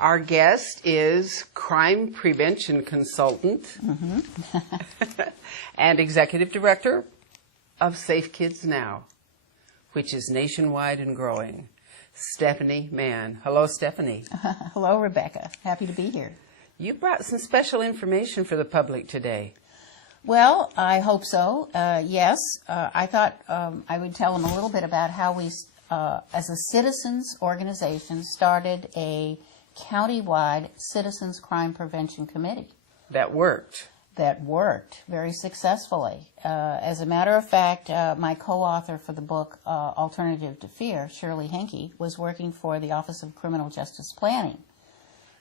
Our guest is crime prevention consultant and executive director of Safe Kids Now, which is nationwide and growing, Stephanie Mann. Hello, Stephanie. Hello, Rebecca. Happy to be here. You brought some special information for the public today. Well, I hope so. Yes, I thought I would tell them a little bit about how we, as a citizens organization, started a county-wide Citizens Crime Prevention Committee. That worked. That worked very successfully. As a matter of fact, my co-author for the book, Alternative to Fear, Shirley Henke, was working for the Office of Criminal Justice Planning.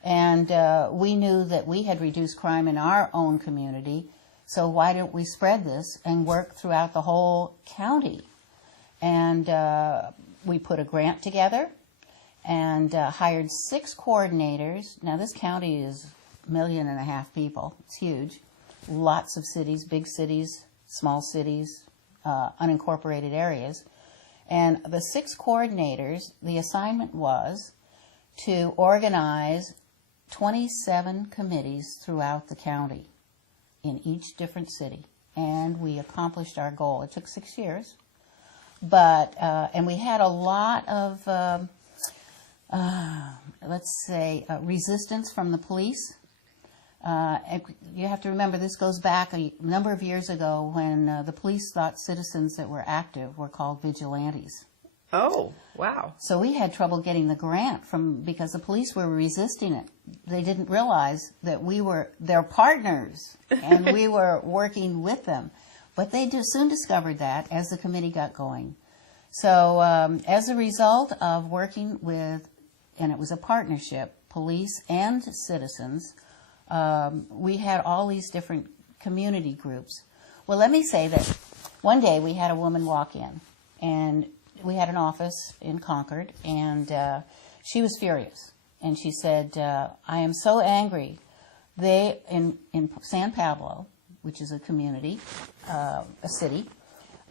And we knew that we had reduced crime in our own community, so why don't we spread this and work throughout the whole county? And we put a grant together and hired 6 coordinators. Now, this county is 1.5 million people. It's huge. Lots of cities, big cities, small cities, unincorporated areas. And the 6 coordinators, the assignment was to organize 27 committees throughout the county in each different city. And we accomplished our goal. It took 6 years. But, and we had a lot of, let's say, resistance from the police. You have to remember this goes back a number of years ago when the police thought citizens that were active were called vigilantes. Oh, wow. So we had trouble getting the grant because the police were resisting it. They didn't realize that we were their partners and we were working with them. But they soon discovered that as the committee got going. So as a result of working with, and it was a partnership, police and citizens, we had all these different community groups. Well, let me say that one day we had a woman walk in, and we had an office in Concord, and she was furious. And she said, I am so angry. They, in San Pablo, which is a community, a city,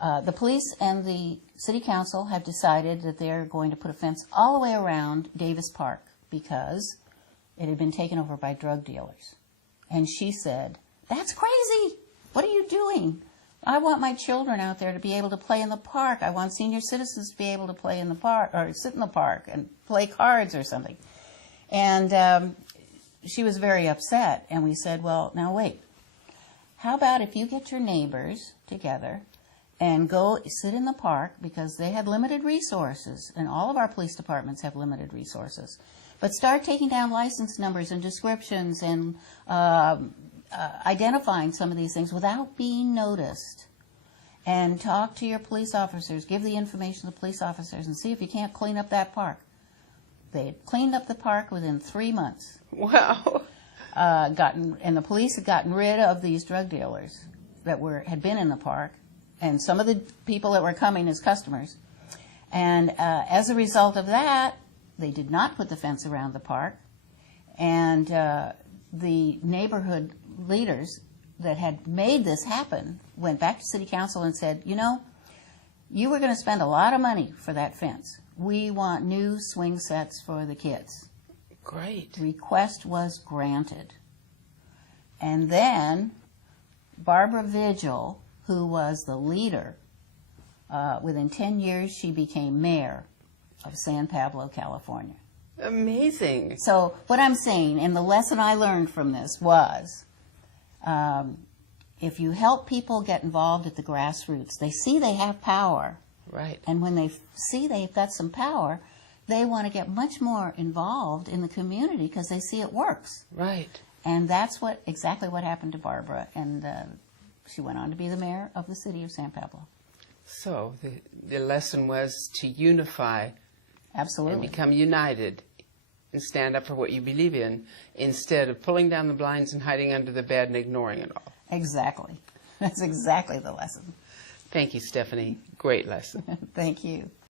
the police and the city council have decided that they're going to put a fence all the way around Davis Park because it had been taken over by drug dealers. And she said, that's crazy. What are you doing? I want my children out there to be able to play in the park. I want senior citizens to be able to play in the park or sit in the park and play cards or something. And she was very upset. And we said, well, now wait. How about if you get your neighbors together and go sit in the park, because they had limited resources, and all of our police departments have limited resources. But start taking down license numbers and descriptions and identifying some of these things without being noticed. And talk to your police officers, give the information to the police officers, and see if you can't clean up that park. They had cleaned up the park within 3 months. Wow. And the police had gotten rid of these drug dealers that had been in the park, and some of the people that were coming as customers. And as a result of that, they did not put the fence around the park, and the neighborhood leaders that had made this happen went back to city council and said, you know, you were going to spend a lot of money for that fence. We want new swing sets for the kids. Great. Request was granted. And then Barbara Vigil, who was the leader, within 10 years she became mayor of San Pablo, California. Amazing. So what I'm saying, and the lesson I learned from this was, if you help people get involved at the grassroots, they see they have power. Right. And when they see they've got some power, they want to get much more involved in the community because they see it works. Right. And that's exactly what happened to Barbara, and she went on to be the mayor of the city of San Pablo. So the lesson was to unify. Absolutely. And become united and stand up for what you believe in instead of pulling down the blinds and hiding under the bed and ignoring it all. Exactly. That's exactly the lesson. Thank you, Stephanie. Great lesson. Thank you.